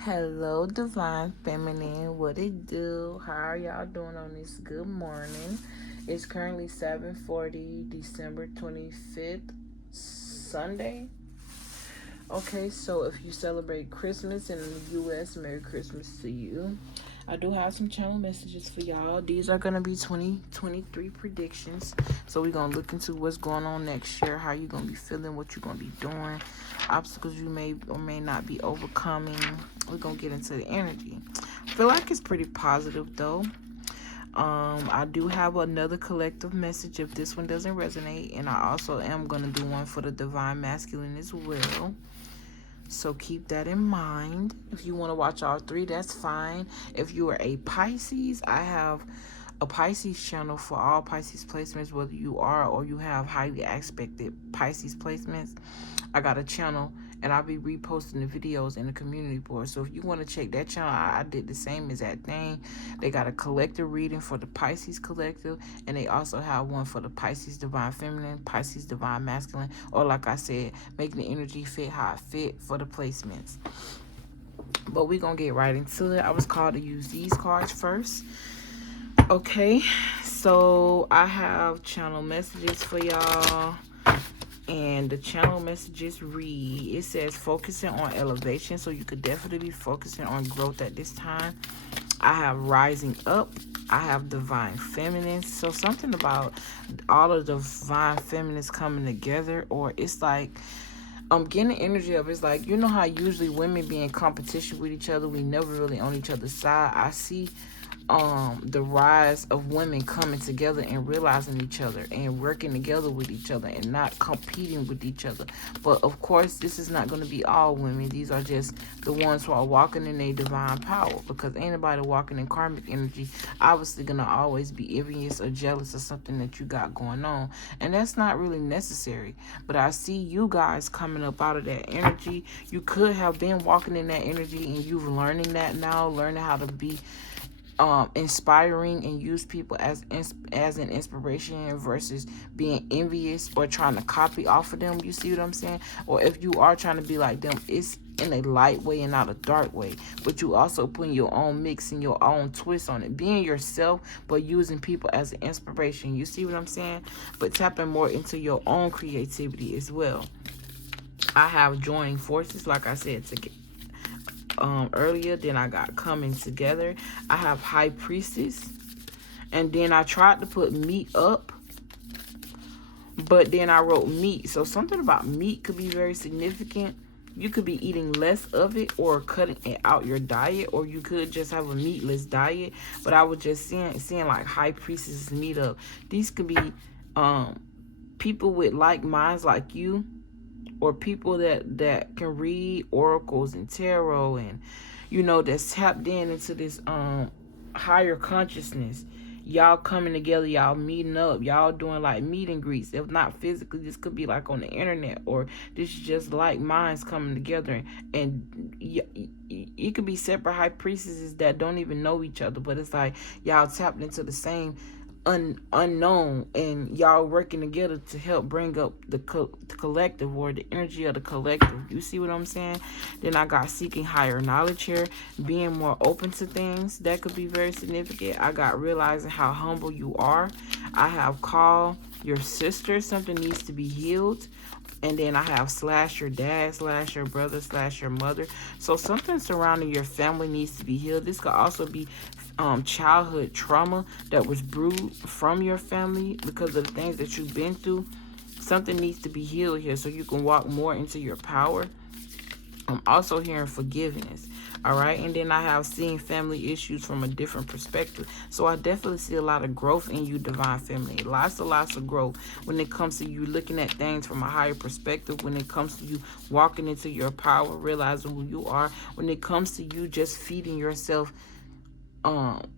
Hello, Divine Feminine. What it do? How are y'all doing on this good morning? It's currently 7:40, December 25th, Sunday. Okay, so if you celebrate Christmas in the U.S., Merry Christmas to you. I do have some channel messages for y'all. These are going to be 2023 predictions. So we're going to look into what's going on next year, how you're going to be feeling, what you're going to be doing, obstacles you may or may not be overcoming. We're going to get into the energy. I feel like it's pretty positive, though. I do have another collective message if this one doesn't resonate. And I also am going to do one for the Divine Masculine as well. So keep that in mind. If you want to watch all three, that's fine. If you are a Pisces, I have a Pisces channel for all Pisces placements, whether you are or you have highly aspected Pisces placements. I got a channel and I'll be reposting the videos in the community board. So if you want to check that channel, I did the same exact thing. They got a collective reading for the Pisces collective, and they also have one for the Pisces Divine Feminine, Pisces Divine Masculine, or like I said, making the energy fit how it fit for the placements. But we're going to get right into it. I was called to use these cards first. Okay, so I have channel messages for y'all. And the channel messages read, it says focusing on elevation. So you could definitely be focusing on growth at this time. I have rising up. I have divine feminine. So something about all of the divine feminines coming together, or it's like I'm getting the energy of, it's like, you know how usually women be in competition with each other, we never really on each other's side. I see the rise of women coming together and realizing each other and working together with each other and not competing with each other. But of course, this is not going to be all women. These are just the ones who are walking in their divine power, because anybody walking in karmic energy obviously going to always be envious or jealous of something that you got going on, and that's not really necessary. But I see you guys coming up out of that energy. You could have been walking in that energy and you're learning that now, learning how to be inspiring and use people as an inspiration versus being envious or trying to copy off of them. You see what I'm saying? Or if you are trying to be like them, it's in a light way and not a dark way, but you also putting your own mix and your own twist on it, being yourself but using people as an inspiration. You see what I'm saying? But tapping more into your own creativity as well. I have joining forces, like I said, to earlier. Then I got coming together. I have high priestess, and then I tried to put meat up, but then I wrote meat. So something about meat could be very significant. You could be eating less of it or cutting it out your diet, or you could just have a meatless diet. But I was just seeing like high priestess meet up. These could be people with like minds like you, or people that can read oracles and tarot, and you know, that's tapped into this higher consciousness. Y'all coming together, y'all meeting up, y'all doing like meet and greets. If not physically, this could be like on the internet, or this is just like minds coming together. And it could be separate high priestesses that don't even know each other, but it's like y'all tapped into the same unknown, and y'all working together to help bring up the collective, or the energy of the collective. You see what I'm saying? Then I got seeking higher knowledge here, being more open to things. That could be very significant. I got realizing how humble you are. I have call your sister, something needs to be healed. And then I have slash your dad, slash your brother, slash your mother. So something surrounding your family needs to be healed. This could also be childhood trauma that was brewed from your family because of the things that you've been through. Something needs to be healed here so you can walk more into your power. I'm also hearing forgiveness. All right. And then I have seen family issues from a different perspective. So I definitely see a lot of growth in you, divine feminine. Lots of growth when it comes to you looking at things from a higher perspective, when it comes to you walking into your power, realizing who you are, when it comes to you just feeding yourself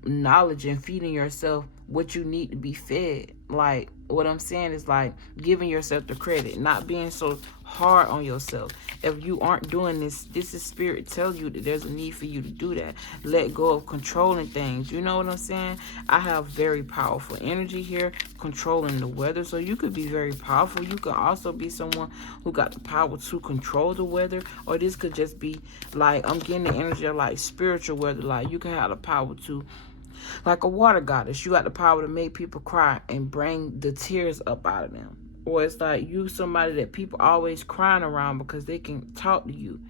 knowledge and feeding yourself what you need to be fed. Like, what I'm saying is like giving yourself the credit, not being so hard on yourself. If you aren't doing this, this is spirit telling you that there's a need for you to do that. Let go of controlling things. You know what I'm saying? I have very powerful energy here, controlling the weather. So you could be very powerful. You could also be someone who got the power to control the weather. Or this could just be like, I'm getting the energy of like spiritual weather. Like you can have the power to, like a water goddess, you got the power to make people cry and bring the tears up out of them. Or it's like you somebody that people always crying around because they can talk to you.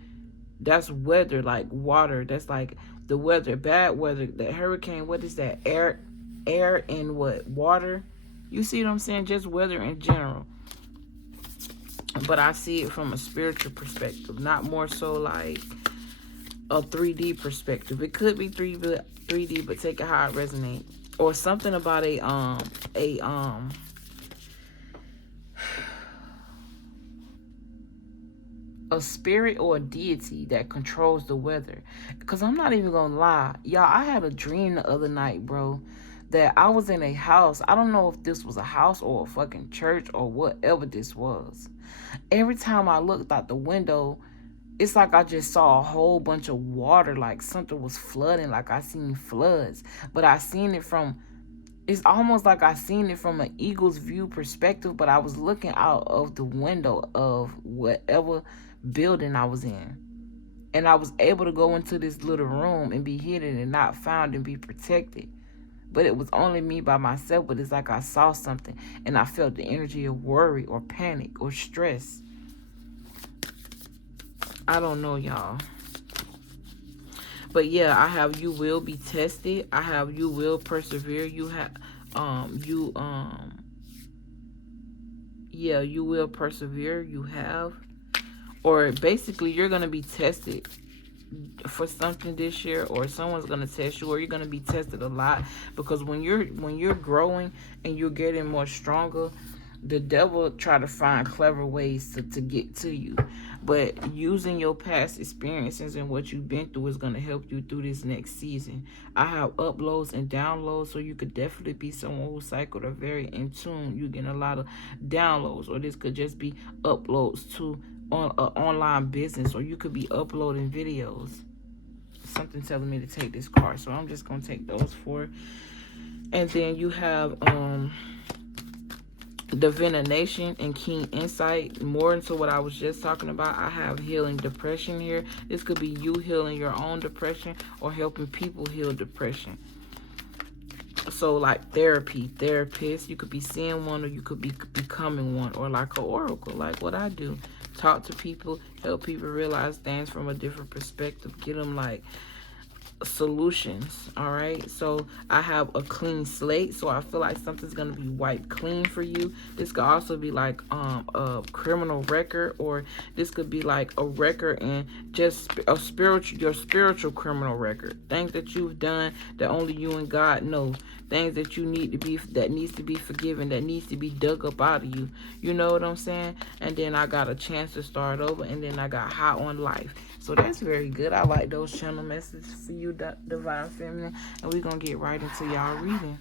That's weather, like water. That's like the weather, bad weather, the hurricane. What is that? Air and what? Water. You see what I'm saying? Just weather in general. But I see it from a spiritual perspective, not more so like a 3D perspective. It could be 3D, but take it how it resonates. Or something about a spirit or a deity that controls the weather. Because I'm not even gonna lie, y'all, I had a dream the other night, bro, that I was in a house. I don't know if this was a house or a fucking church or whatever this was. Every time I looked out the window, it's like I just saw a whole bunch of water, like something was flooding, like I seen floods. But I seen it from, it's almost like I seen it from an eagle's view perspective, but I was looking out of the window of whatever building I was in. And I was able to go into this little room and be hidden and not found and be protected. But it was only me by myself, but it's like I saw something and I felt the energy of worry or panic or stress. I don't know, y'all. But yeah, I have you will be tested. I have you will persevere. You have yeah, you will persevere. You have, or basically you're gonna be tested for something this year, or someone's gonna test you, or you're gonna be tested a lot, because when you're growing and you're getting more stronger, the devil try to find clever ways to get to you. But using your past experiences and what you've been through is going to help you through this next season. I have uploads and downloads, so you could definitely be someone who's cycled or very in tune. You're getting a lot of downloads, or this could just be uploads to on an online business, or you could be uploading videos. Something telling me to take this card, so I'm just going to take those four. And then you have divination and keen insight, more into what I was just talking about. I have healing depression here. This could be you healing your own depression or helping people heal depression. So like therapist, you could be seeing one, or you could be becoming one, or like an oracle, like what I do. Talk to people, help people realize things from a different perspective, get them like solutions. All right, so I have a clean slate, so I feel like something's gonna be wiped clean for you. This could also be like a criminal record, or this could be like a record and just your spiritual criminal record, things that you've done that only you and God know, things that you that needs to be forgiven, that needs to be dug up out of you. You know what I'm saying? And then I got a chance to start over, and then I got high on life. So that's very good. I like those channel messages for you, Divine Feminine. And we're going to get right into y'all reading.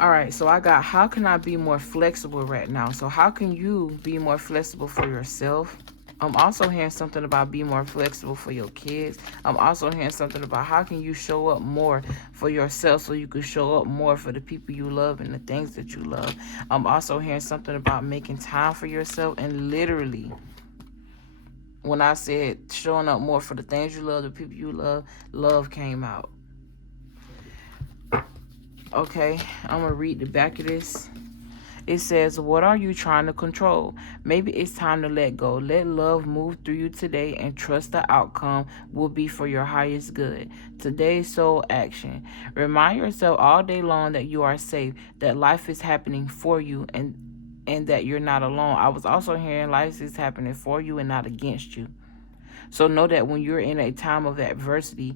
All right, so I got, how can I be more flexible right now? So how can you be more flexible for yourself? I'm also hearing something about be more flexible for your kids. I'm also hearing something about how can you show up more for yourself so you can show up more for the people you love and the things that you love. I'm also hearing something about making time for yourself, and literally, when I said showing up more for the things you love, the people you love, love came out. Okay, I'm going to read the back of this. It says, what are you trying to control? Maybe it's time to let go. Let love move through you today and trust the outcome will be for your highest good. Today's soul action. Remind yourself all day long that you are safe, that life is happening for you, and that you're not alone. I was also hearing life is happening for you and not against you. So know that when you're in a time of adversity,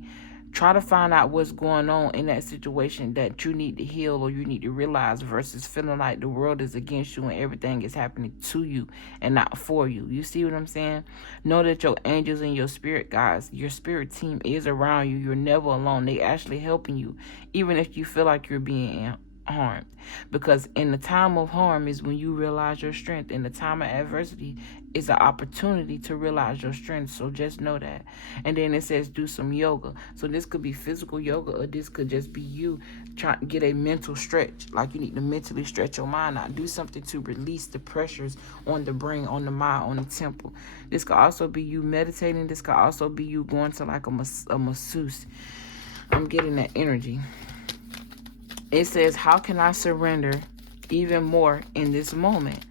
try to find out what's going on in that situation that you need to heal or you need to realize, versus feeling like the world is against you and everything is happening to you and not for you. You see what I'm saying? Know that your angels and your spirit guides, your spirit team is around you. You're never alone. They actually helping you, even if you feel like you're being harmed. Because in the time of harm is when you realize your strength. In the time of adversity is an opportunity to realize your strength. So just know that. And then it says do some yoga. So this could be physical yoga, or this could just be you trying to get a mental stretch. Like you need to mentally stretch your mind out. Do something to release the pressures on the brain, on the mind, on the temple. This could also be you meditating. This could also be you going to like a masseuse. I'm getting that energy. It says, how can I surrender even more in this moment?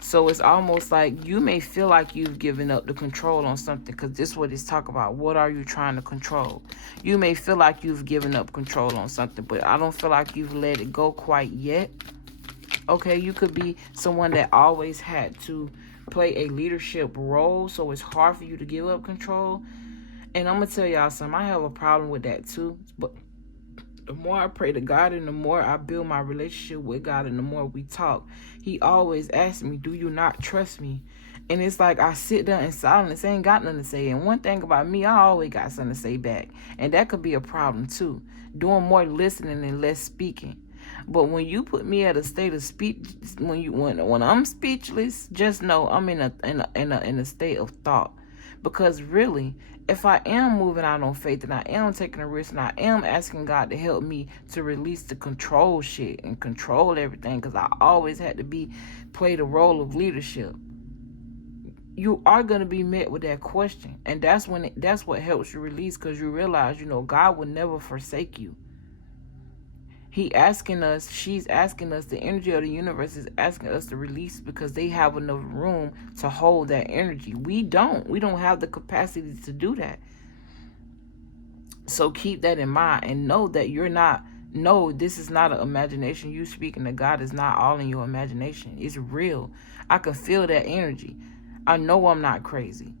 So it's almost like you may feel like you've given up the control on something, because this is what it's talking about. What are you trying to control? You may feel like you've given up control on something, but I don't feel like you've let it go quite yet. Okay, you could be someone that always had to play a leadership role, so it's hard for you to give up control. And I'm going to tell y'all something. I have a problem with that too. But the more I pray to God and the more I build my relationship with God and the more we talk, he always asks me, do you not trust me? And it's like I sit there in silence, ain't got nothing to say. And one thing about me, I always got something to say back. And that could be a problem too. Doing more listening and less speaking. But when you put me at a state of speech, when I'm speechless, just know I'm in a state of thought. Because really, if I am moving out on faith and I am taking a risk and I am asking God to help me to release the control shit and control everything, because I always had to play the role of leadership, you are going to be met with that question. And that's what helps you release, because you realize, God will never forsake you. She's asking us, the energy of the universe is asking us to release, because they have enough room to hold that energy. We don't have the capacity to do that. So keep that in mind and know that this is not an imagination. You speaking to God is not all in your imagination. It's real. I can feel that energy. I know I'm not crazy.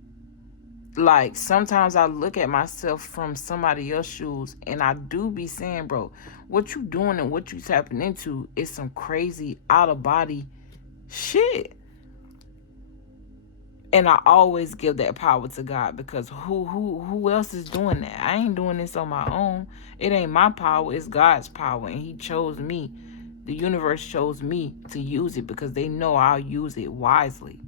Like, sometimes I look at myself from somebody else's shoes and I do be saying, bro, what you doing and what you tapping into is some crazy out of body shit. And I always give that power to God, because who else is doing that? I ain't doing this on my own. It ain't my power, it's God's power, and he chose me. The universe chose me to use it because they know I'll use it wisely.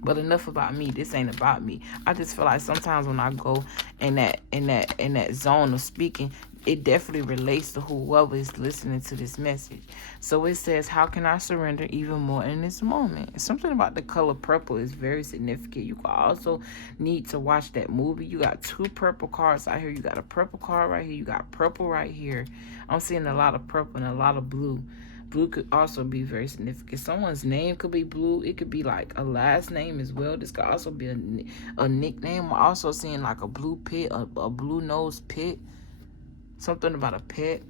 But enough about me. This ain't about me. I just feel like sometimes when I go in that zone of speaking, it definitely relates to whoever is listening to this message. So it says, how can I surrender even more in this moment? Something about the color purple is very significant. You also need to watch that movie. You got 2 purple cards out here. You got a purple card right here. You got purple right here. I'm seeing a lot of purple and a lot of blue. Blue could also be very significant. Someone's name could be blue. It could be like a last name as well. This could also be a nickname. We're also seeing like a blue pit, a blue nose pit. Something about a pet.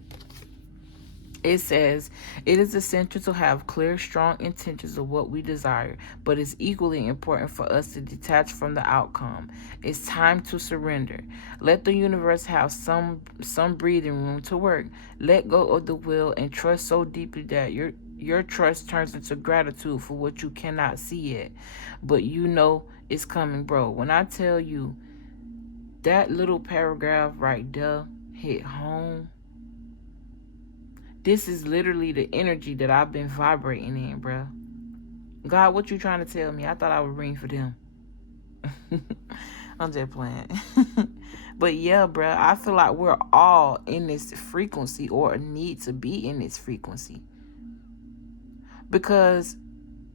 It says, it is essential to have clear, strong intentions of what we desire, but it's equally important for us to detach from the outcome. It's time to surrender. Let the universe have some breathing room to work. Let go of the will and trust so deeply that your trust turns into gratitude for what you cannot see yet, but it's coming, bro. When I tell you that little paragraph right there hit home, this is literally the energy that I've been vibrating in, bro. God, what you trying to tell me? I thought I would ring for them. I'm just playing. But yeah, bro, I feel like we're all in this frequency, or need to be in this frequency. Because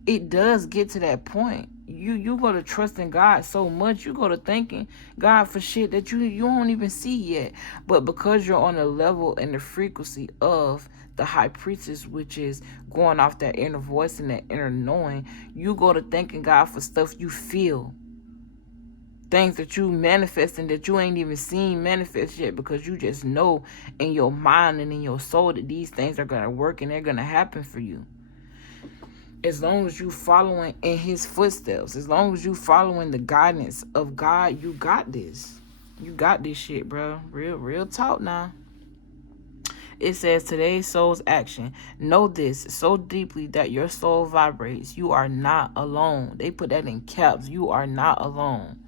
it does get to that point. You go to trusting God so much, you go to thanking God for shit that you don't even see yet. But because you're on a level and the frequency of the high priestess, which is going off that inner voice and that inner knowing, you go to thanking God for stuff you feel. Things that you manifesting that you ain't even seen manifest yet, because you just know in your mind and in your soul that these things are going to work and they're going to happen for you. As long as you following in his footsteps, as long as you following the guidance of God, you got this. You got this shit, bro. Real talk now. It says, today's soul's action. Know this so deeply that your soul vibrates. You are not alone. They put that in caps. You are not alone.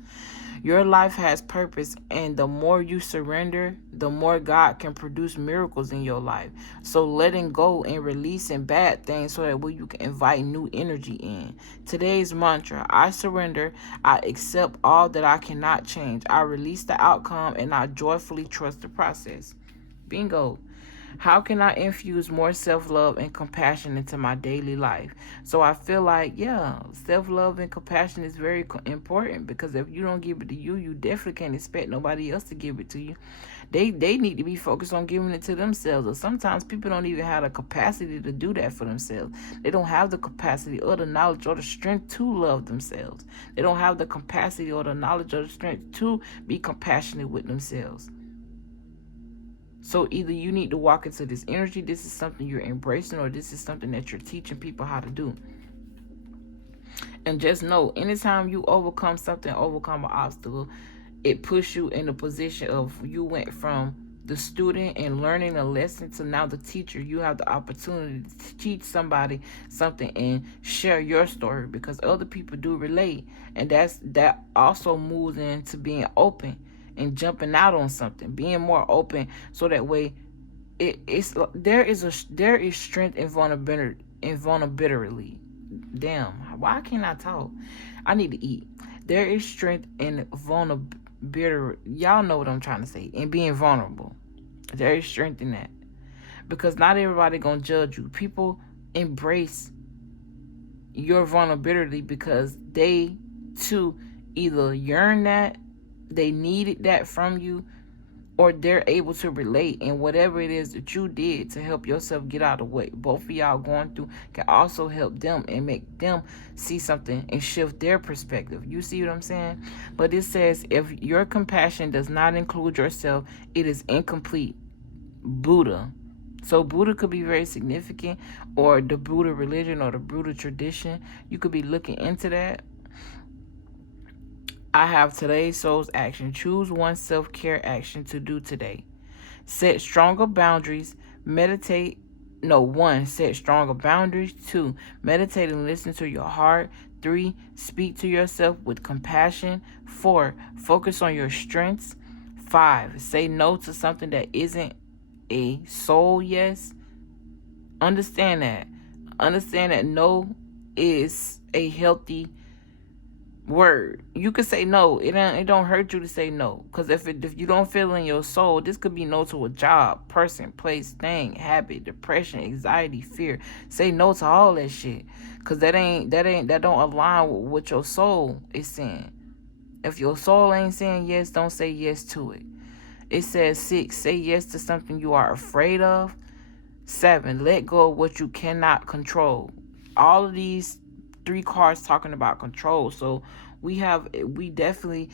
Your life has purpose, and the more you surrender, the more God can produce miracles in your life. So letting go and releasing bad things so that way you can invite new energy in. Today's mantra: I surrender, I accept all that I cannot change, I release the outcome, and I joyfully trust the process. Bingo. How can I infuse more self-love and compassion into my daily life? So I feel like, yeah, self-love and compassion is very important, because if you don't give it to you, you definitely can't expect nobody else to give it to you. They need to be focused on giving it to themselves. Or sometimes people don't even have the capacity to do that for themselves. They don't have the capacity or the knowledge or the strength to love themselves. They don't have the capacity or the knowledge or the strength to be compassionate with themselves. So either you need to walk into this energy, this is something you're embracing, or this is something that you're teaching people how to do. And just know, anytime you overcome something, overcome an obstacle, it puts you in a position of, you went from the student and learning a lesson to now the teacher. You have the opportunity to teach somebody something and share your story, because other people do relate. And that also moves into being open and jumping out on something, being more open, so that way there is strength in vulnerability. Damn, why can't I talk? I need to eat. There is strength in vulnerability. Y'all know what I'm trying to say. In being vulnerable, there is strength in that, because not everybody gonna judge you. People embrace your vulnerability because they too either yearn that, they needed that from you, or they're able to relate. And whatever it is that you did to help yourself get out of what both of y'all going through can also help them and make them see something and shift their perspective. You see what I'm saying? But it says, if your compassion does not include yourself, it is incomplete. Buddha. So Buddha could be very significant, or the Buddha religion or the Buddha tradition. You could be looking into that. I have today's soul's action. Choose one self-care action to do today. Set stronger boundaries. Meditate. No, 1. Set stronger boundaries. 2. Meditate and listen to your heart. 3. Speak to yourself with compassion. 4. Focus on your strengths. 5. Say no to something that isn't a soul yes. Understand that. Understand that no is a healthy word. You could say no. It don't hurt you to say no, because if you don't feel in your soul, this could be no to a job, person, place, thing, habit, depression, anxiety, fear. Say no to all that shit, because that don't align with what your soul is saying. If your soul ain't saying yes, don't say yes to it. It says 6, say yes to something you are afraid of. 7, let go of what you cannot control. All of these 3 cards talking about control. So we definitely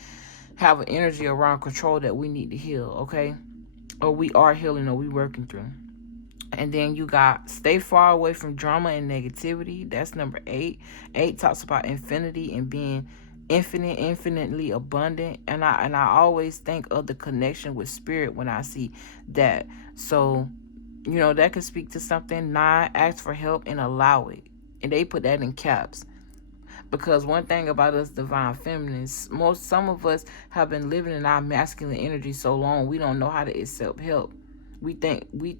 have an energy around control that we need to heal, okay? Or we are healing, or we working through. And then you got stay far away from drama and negativity. That's number 8. 8 talks about infinity and being infinitely abundant. And I always think of the connection with spirit when I see that. So, that could speak to something. 9, ask for help and allow it. And they put that in caps. Because one thing about us divine feminines, some of us have been living in our masculine energy so long, we don't know how to accept help. We think, we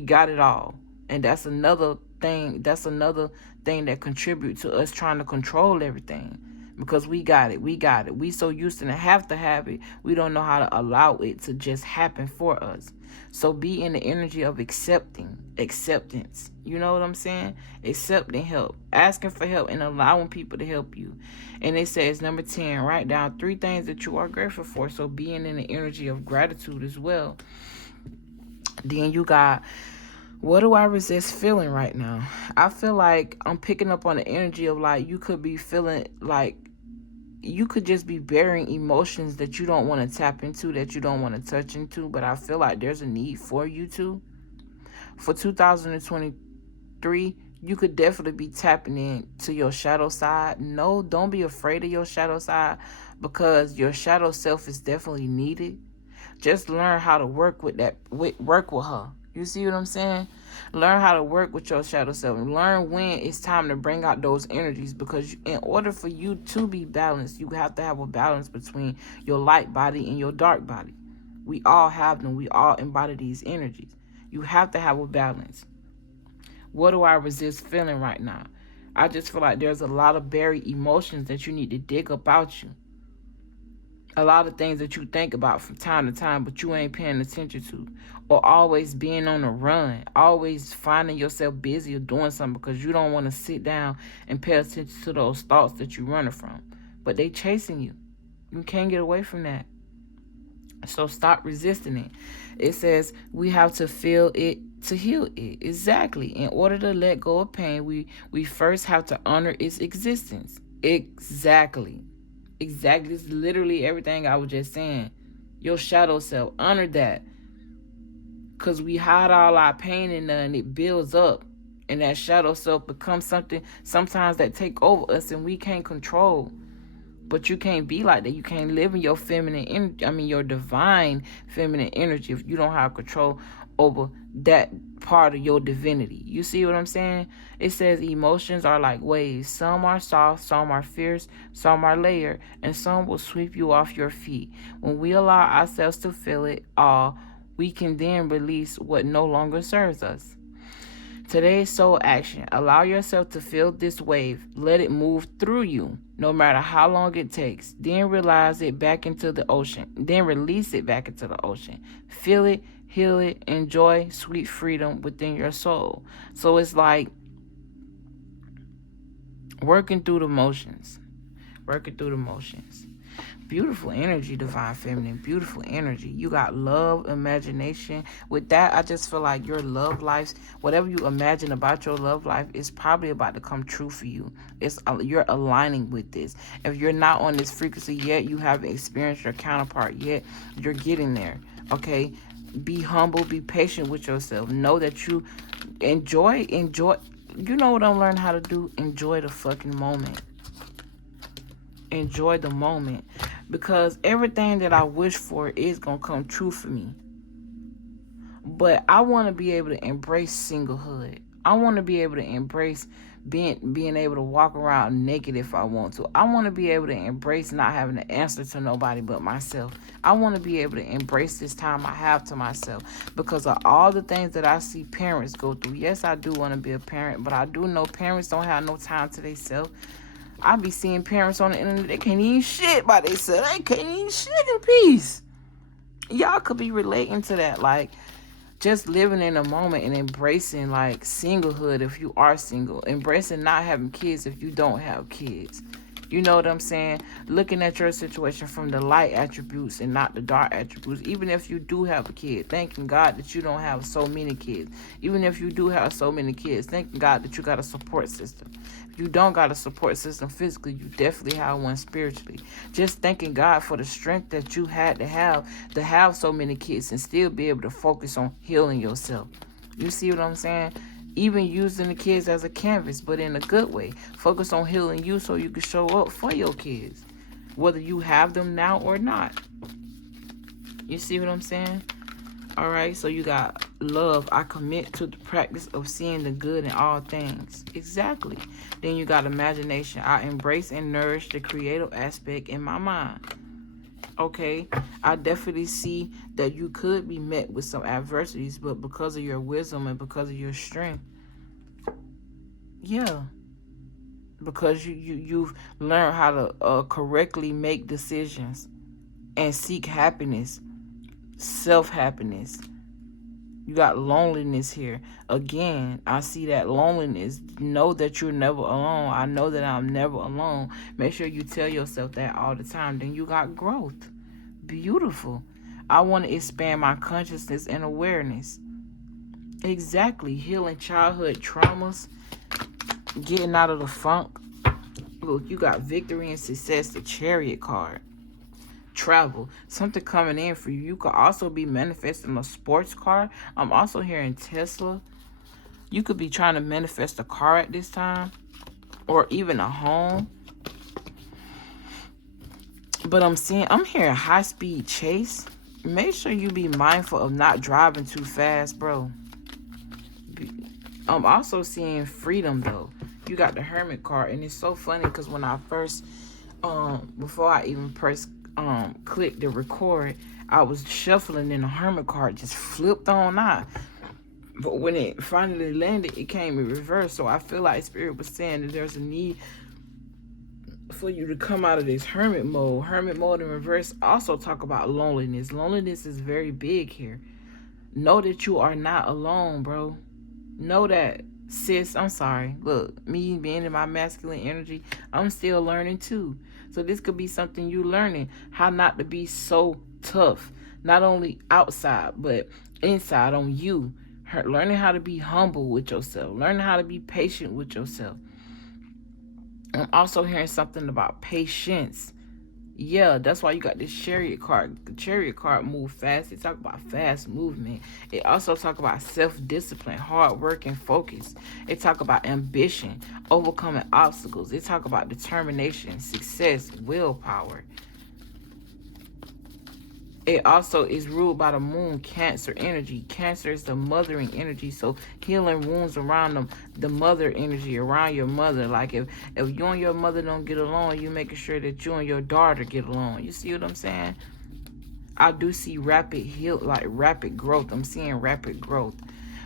got it all. And that's another thing that contributes to us trying to control everything. Because we got it. We so used to have to have it, we don't know how to allow it to just happen for us. So be in the energy of acceptance. You know what I'm saying? Accepting help, asking for help, and allowing people to help you. And it says, number 10, write down 3 things that you are grateful for. So being in the energy of gratitude as well. Then you got, what do I resist feeling right now? I feel like I'm picking up on the energy of, like, you could be feeling like you could just be bearing emotions that you don't want to tap into, that you don't want to touch into. But I feel like there's a need for you to. For 2023, you could definitely be tapping into your shadow side. No, don't be afraid of your shadow side, because your shadow self is definitely needed. Just learn how to work with her. You see what I'm saying? Learn how to work with your shadow self. Learn when it's time to bring out those energies, because in order for you to be balanced, you have to have a balance between your light body and your dark body. We all have them. We all embody these energies. You have to have a balance. What do I resist feeling right now? I just feel like there's a lot of buried emotions that you need to dig up out you. A lot of things that you think about from time to time, but you ain't paying attention to. Or always being on the run. Always finding yourself busy or doing something because you don't want to sit down and pay attention to those thoughts that you're running from. But they chasing you. You can't get away from that. So stop resisting it. It says we have to feel it to heal it. Exactly. In order to let go of pain, we first have to honor its existence. Exactly. Exactly. It's literally everything I was just saying. Your shadow self. Honor that. Because we hide all our pain in there and it builds up. And that shadow self becomes something sometimes that take over us and we can't control. But you can't be like that. You can't live in your feminine energy. Your divine feminine energy if you don't have control over that part of your divinity. You see what I'm saying? It says emotions are like waves. Some are soft, some are fierce, some are layered, and some will sweep you off your feet. When we allow ourselves to feel it all, we can then release what no longer serves us. Today's soul action. Allow yourself to feel this wave. Let it move through you, no matter how long it takes. Then release it back into the ocean. Feel it, heal it, enjoy sweet freedom within your soul. So it's like working through the motions. Beautiful energy, divine feminine. Beautiful energy. You got love, imagination. With that, I just feel like your love life, whatever you imagine about your love life, is probably about to come true for you. You're aligning with this. If you're not on this frequency yet, you haven't experienced your counterpart yet, you're getting there. Okay? Be humble. Be patient with yourself. Know that you enjoy. You know what I'm learning how to do? Enjoy the fucking moment. Enjoy the moment, because everything that I wish for is gonna come true for me. But I want to be able to embrace singlehood. I want to be able to embrace being able to walk around naked if I want to. I want to be able to embrace not having to answer to nobody but myself. I want to be able to embrace this time I have to myself because of all the things that I see parents go through. Yes, I do want to be a parent, but I do know parents don't have no time to themselves. I be seeing parents on the internet, they can't eat shit by themselves. They can't eat shit in peace. Y'all could be relating to that. Like, just living in a moment and embracing, like, singlehood if you are single. Embracing not having kids if you don't have kids. You know what I'm saying? Looking at your situation from the light attributes and not the dark attributes. Even if you do have a kid, thanking God that you don't have so many kids. Even if you do have so many kids, thanking God that you got a support system. If you don't got a support system physically, you definitely have one spiritually. Just thanking God for the strength that you had to have so many kids and still be able to focus on healing yourself. You see what I'm saying? Even using the kids as a canvas, but in a good way. Focus on healing you so you can show up for your kids, whether you have them now or not. You see what I'm saying? All right, so you got love. I commit to the practice of seeing the good in all things. Exactly. Then you got imagination. I embrace and nourish the creative aspect in my mind. Okay, I definitely see that you could be met with some adversities, but because of your wisdom and because of your strength, yeah, because you've learned how to correctly make decisions and seek happiness, self-happiness. You got loneliness here. Again, I see that loneliness. Know that you're never alone. I know that I'm never alone. Make sure you tell yourself that all the time. Then you got growth. Beautiful. I want to expand my consciousness and awareness. Exactly. Healing childhood traumas. Getting out of the funk. Look, you got victory and success, the Chariot card. Travel, something coming in for you. You could also be manifesting a sports car. I'm also hearing Tesla. You could be trying to manifest a car at this time, or even a home. But I'm hearing high-speed chase. Make sure you be mindful of not driving too fast, bro. I'm also seeing freedom though. You got the Hermit card, and it's so funny because when I first, before I even press click the record, I was shuffling and the Hermit card just flipped on out. But when it finally landed, it came in reverse. So I feel like Spirit was saying that there's a need for you to come out of this hermit mode. Hermit mode in reverse also talk about loneliness. Loneliness is very big here. Know that you are not alone, bro. Know that, sis. I'm sorry. Look, me being in my masculine energy, I'm still learning too. So this could be something you learning, how not to be so tough, not only outside but inside on you. Learning how to be humble with yourself, learning how to be patient with yourself. I'm also hearing something about patience. Yeah, that's why you got this chariot card. The chariot card move fast. It talk about fast movement. It also talk about self-discipline, hard work, and focus. It talk about ambition, overcoming obstacles. It talk about determination, success, willpower. It also is ruled by the moon, Cancer energy. Cancer is the mothering energy, so healing wounds around the mother energy, around your mother. Like if you and your mother don't get along, you making sure that you and your daughter get along. You see what I'm saying? I do see rapid growth. I'm seeing rapid growth.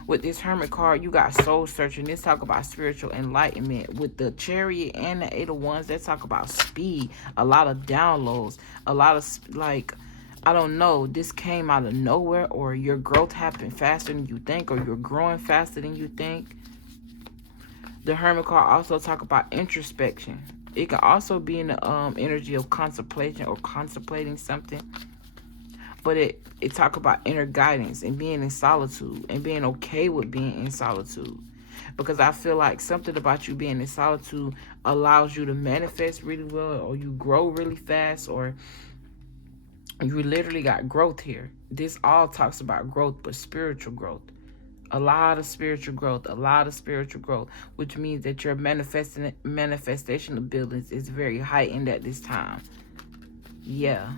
With this Hermit card, you got soul searching. This talk about spiritual enlightenment. With the Chariot and the Eight of Wands, they talk about speed, a lot of downloads, a lot of I don't know, this came out of nowhere, or your growth happened faster than you think, or you're growing faster than you think. The Hermit card also talk about introspection. It can also be in the energy of contemplation or contemplating something. But it talk about inner guidance and being in solitude and being okay with being in solitude. Because I feel like something about you being in solitude allows you to manifest really well, or you grow really fast, or you literally got growth here. This all talks about growth, but spiritual growth. A lot of spiritual growth, which means that your manifestation abilities is very heightened at this time. Yeah,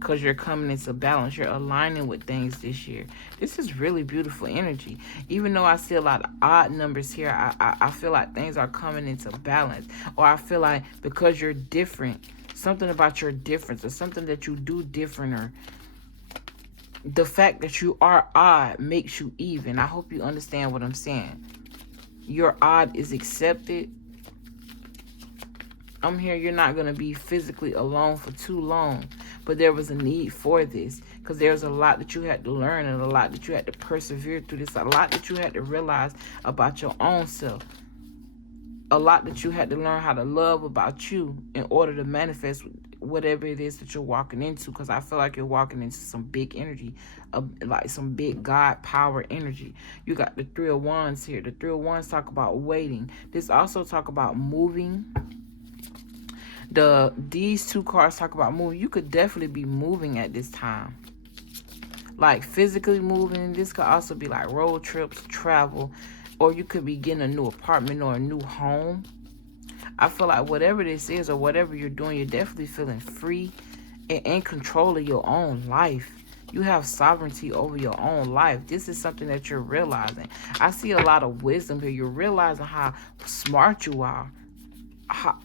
because you're coming into balance. You're aligning with things this year. This is really beautiful energy. Even though I see a lot of odd numbers here, I feel like things are coming into balance. Or I feel like because you're different, something about your difference, or something that you do different, or the fact that you are odd makes you even. I hope you understand what I'm saying. Your odd is accepted. I'm here, you're not going to be physically alone for too long. But there was a need for this, because there's a lot that you had to learn, and a lot that you had to persevere through this, a lot that you had to realize about your own self. A lot that you had to learn how to love about you in order to manifest whatever it is that you're walking into. Because I feel like you're walking into some big energy, like some big God power energy. You got the Three of Wands here. The Three of Wands talk about waiting. This also talk about moving. These two cards talk about moving. You could definitely be moving at this time, like physically moving. This could also be like road trips, travel. Or you could be getting a new apartment or a new home. I feel like whatever this is or whatever you're doing, you're definitely feeling free and in control of your own life. You have sovereignty over your own life. This is something that you're realizing. I see a lot of wisdom here. You're realizing how smart you are.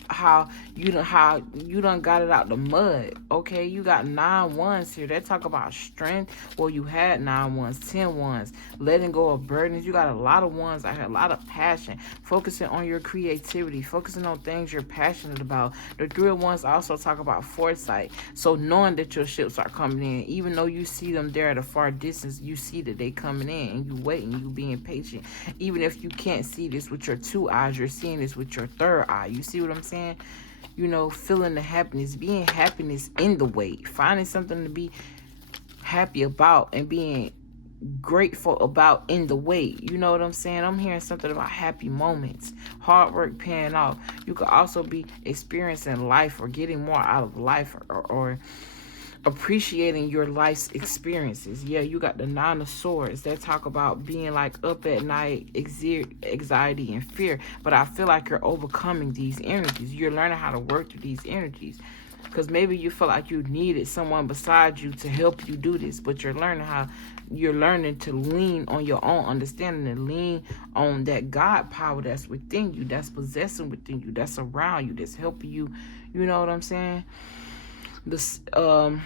How you done got it out the mud. Okay, you got 9 wands here. They talk about strength. Well, you had 9 wands, 10 wands, letting go of burdens. You got a lot of wands out here, a lot of passion, focusing on your creativity, focusing on things you're passionate about. The Three of Wands also talk about foresight. So knowing that your ships are coming in, even though you see them there at a far distance, you see that they coming in, and you waiting, you being patient. Even if you can't see this with your 2 eyes, you're seeing this with your 3rd eye. You see what I'm saying? You know, feeling the happiness, being happiness in the wait, finding something to be happy about and being grateful about in the wait. You know what I'm saying? I'm hearing something about happy moments, hard work paying off. You could also be experiencing life, or getting more out of life, or appreciating your life's experiences. Yeah, you got the 9 of Swords. They talk about being like up at night, anxiety and fear. But I feel like you're overcoming these energies. You're learning how to work through these energies. Because maybe you feel like you needed someone beside you to help you do this, but you're learning to lean on your own understanding and lean on that God power that's within you, that's possessing within you, that's around you, that's helping you. You know what I'm saying? This I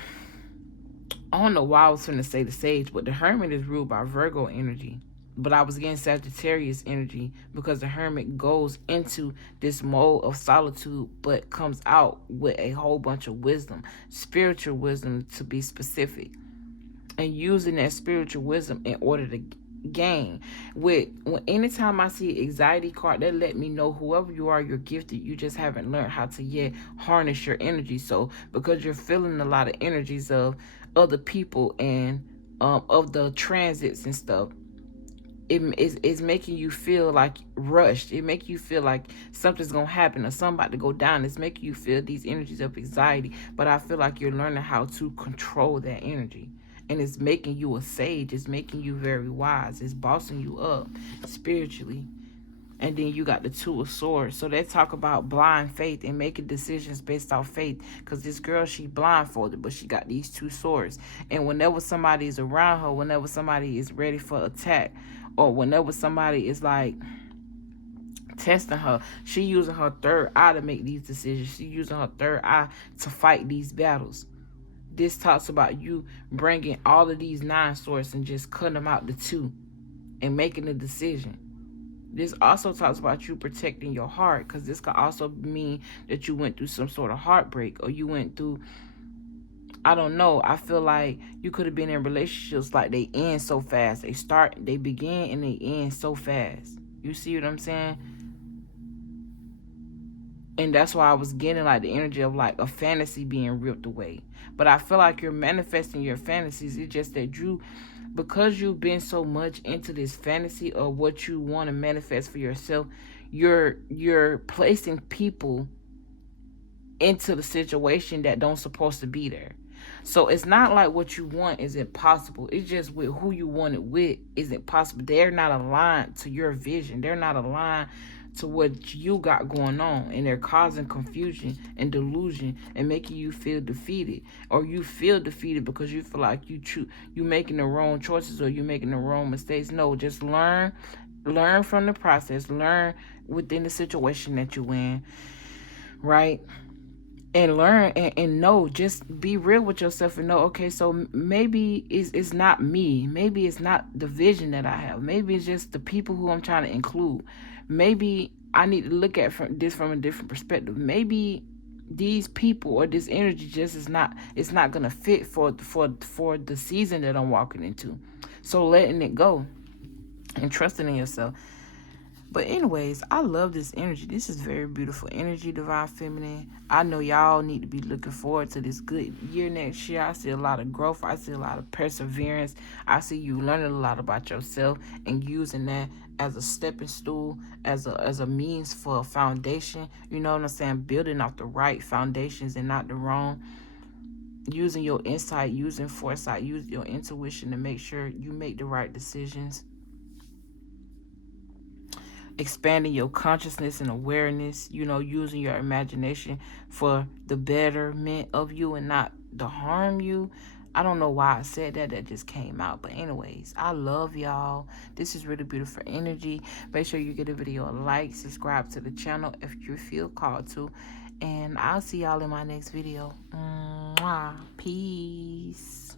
don't know why I was going to say the Sage, but the Hermit is ruled by Virgo energy. But I was getting Sagittarius energy because the Hermit goes into this mode of solitude but comes out with a whole bunch of wisdom, spiritual wisdom to be specific, and using that spiritual wisdom in order to gain. Anytime I see anxiety card, that let me know whoever you are, you're gifted. You just haven't learned how to yet harness your energy. So because you're feeling a lot of energies of other people and of the transits and stuff, it's making you feel like rushed. It make you feel like something's gonna happen or something about to go down. It's making you feel these energies of anxiety. But I feel like you're learning how to control that energy. And it's making you a sage. It's making you very wise. It's bossing you up spiritually. And then you got the Two of Swords. So they talk about blind faith and making decisions based off faith. Because this girl, she blindfolded, but she got these two swords. And whenever somebody is around her, whenever somebody is ready for attack, or whenever somebody is like testing her, she using her third eye to make these decisions. She using her third eye to fight these battles. This talks about you bringing all of these 9 swords and just cutting them out to 2 and making a decision. This also talks about you protecting your heart, because this could also mean that you went through some sort of heartbreak, or you went through, I don't know. I feel like you could have been in relationships like they end so fast. They begin and they end so fast. You see what I'm saying? And that's why I was getting like the energy of like a fantasy being ripped away. But I feel like you're manifesting your fantasies. It's just that because you've been so much into this fantasy of what you want to manifest for yourself, you're placing people into the situation that don't supposed to be there. So it's not like what you want is impossible. It's just with who you want it with is it possible. They're not aligned to your vision. They're not aligned to what you got going on, and they're causing confusion and delusion and making you feel defeated, or you feel defeated because you feel like you making the wrong choices or you making the wrong mistakes. No, just learn from the process, learn within the situation that you're in, right? And learn and know, just be real with yourself and know, okay, so maybe it's not me. Maybe it's not the vision that I have. Maybe it's just the people who I'm trying to include. Maybe I need to look at this from a different perspective. Maybe these people or this energy just it's not going to fit for the season that I'm walking into. So letting it go and trusting in yourself. But anyways, I love this energy. This is very beautiful energy, Divine Feminine. I know y'all need to be looking forward to this good year next year. I see a lot of growth. I see a lot of perseverance. I see you learning a lot about yourself and using that as a stepping stool, as a means for a foundation. You know what I'm saying? Building off the right foundations and not the wrong. Using your insight, using foresight, using your intuition to make sure you make the right decisions. Expanding your consciousness and awareness, using your imagination for the betterment of you and not to harm you. I don't know why I said that. That just came out. But anyways, I love y'all. This is really beautiful energy. Make sure you give the video a like, subscribe to the channel if you feel called to. And I'll see y'all in my next video. Mwah. Peace.